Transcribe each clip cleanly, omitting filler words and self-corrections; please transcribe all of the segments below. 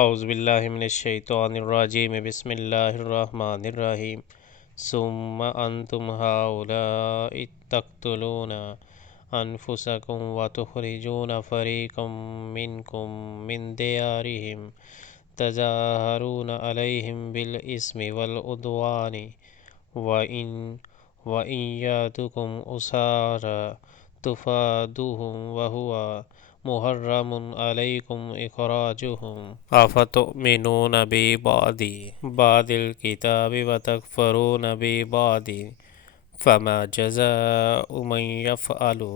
اعوذ باللہ من الشیطان الرجیم بسم اللہ الرحمن الرحیم ثم انتم هؤلاء تقتلون انفسکم وتخرجون فریقا منکم من دیارہم تظاہرون علیہم بالاسم والعدوان وإن یاتکم اسارى تفادوہم وہو محرم علیکم اخراجہم افتؤمنون ببعض الکتاب وتکفرون ببعض فما جزاء من یفعل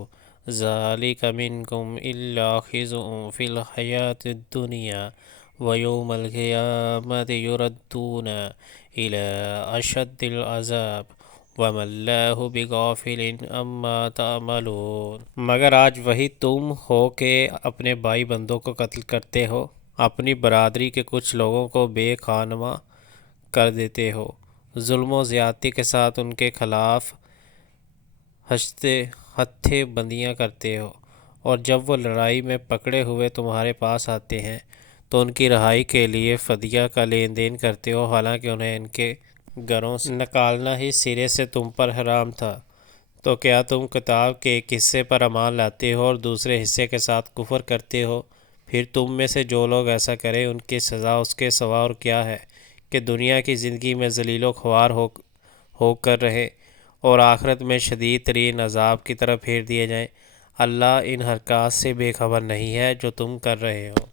ذلك منکم الا خزي فی الحیاة الدنیا ویوم القیامة یردون الی اشد العذاب وَمَا اللَّهُ بِغَافِلٍ عَمَّا تَعْمَلُونَ مگر آج وہی تم ہو کہ اپنے بھائی بندوں کو قتل کرتے ہو، اپنی برادری کے کچھ لوگوں کو بے خانماں کر دیتے ہو، ظلم و زیادتی کے ساتھ ان کے خلاف ہتھے بندیاں کرتے ہو، اور جب وہ لڑائی میں پکڑے ہوئے تمہارے پاس آتے ہیں تو ان کی رہائی کے لیے فدیہ کا لین دین کرتے ہو، حالانکہ انہیں ان کے گھروں سے نکالنا ہی سرے سے تم پر حرام تھا۔ تو کیا تم کتاب کے ایک حصے پر ایمان لاتے ہو اور دوسرے حصے کے ساتھ کفر کرتے ہو؟ پھر تم میں سے جو لوگ ایسا کریں ان کی سزا اس کے سوا اور کیا ہے کہ دنیا کی زندگی میں ذلیل و خوار ہو کر رہے اور آخرت میں شدید ترین عذاب کی طرف پھیر دیے جائیں۔ اللہ ان حرکات سے بے خبر نہیں ہے جو تم کر رہے ہو۔